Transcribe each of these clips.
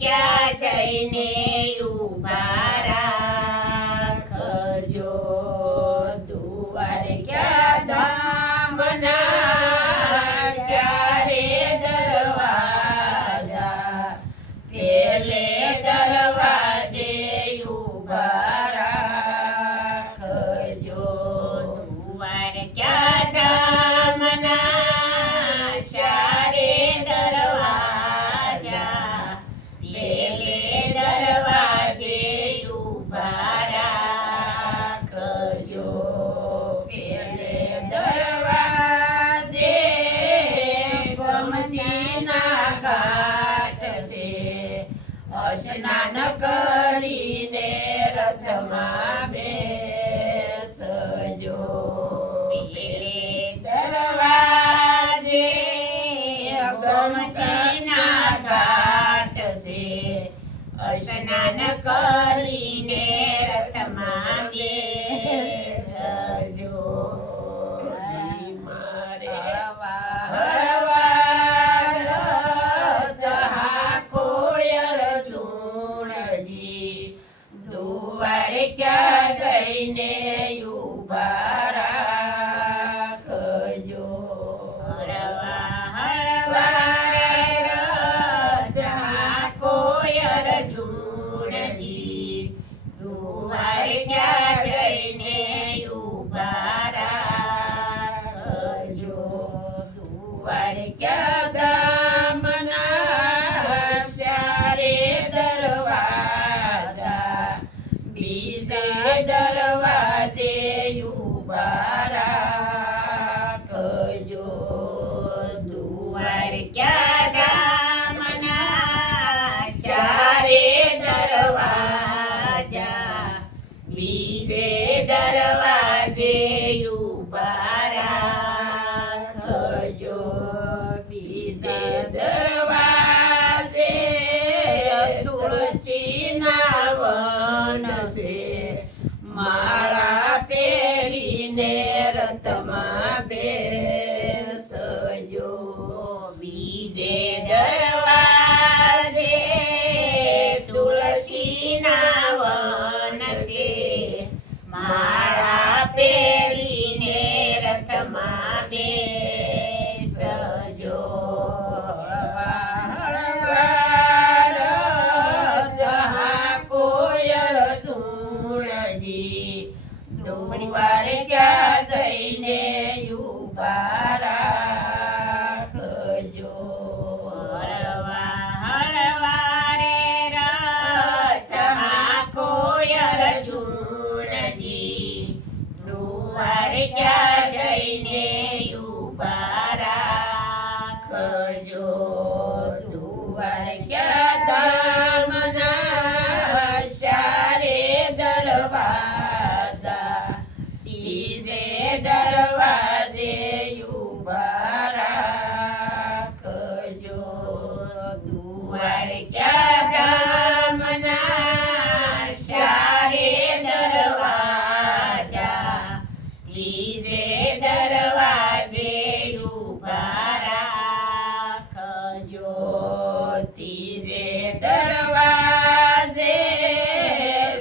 Yeah. Oshinanaka. દુવારે ક્યાં ગામના ચારે દરવાજા? બીજે દરવાજે ઊભા રાખજો દુવાર ક્યાં ગામના ચારે દરવાજા? બીજે દરવાજે છે માળા ઊભા રાખજો. હળવા હળવા રે રથમાં કોયર ઝૂણજી દુવાર ક્યાં રાખજો તીરે દરવાજે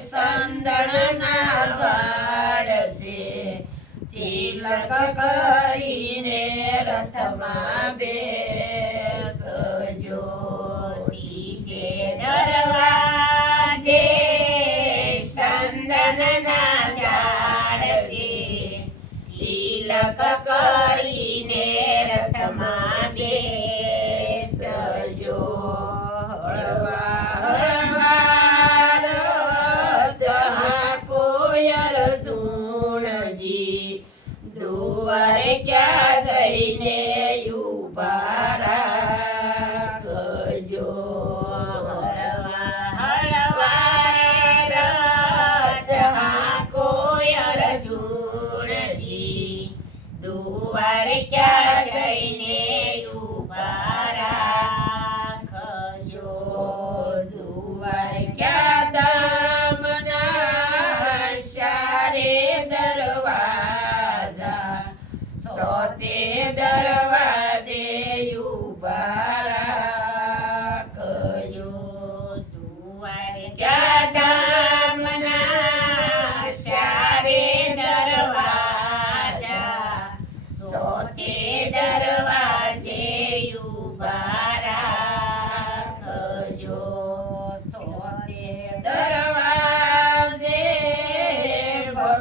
સંદણના ગાડ છે. તિલક કરીને રથમાં બે ત્રીજે દરવાજે સંદનના ઝાડ છે. તિલક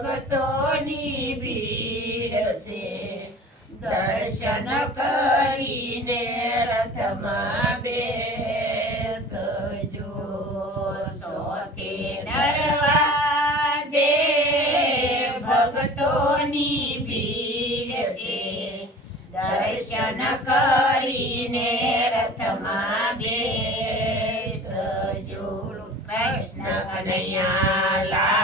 ભક્તોની ભીડ છે. દર્શન કરીને રથમાં બેસજો. ભીડ છે. દર્શન કરીને રથમાં બેસજો. કૃષ્ણ કનૈયા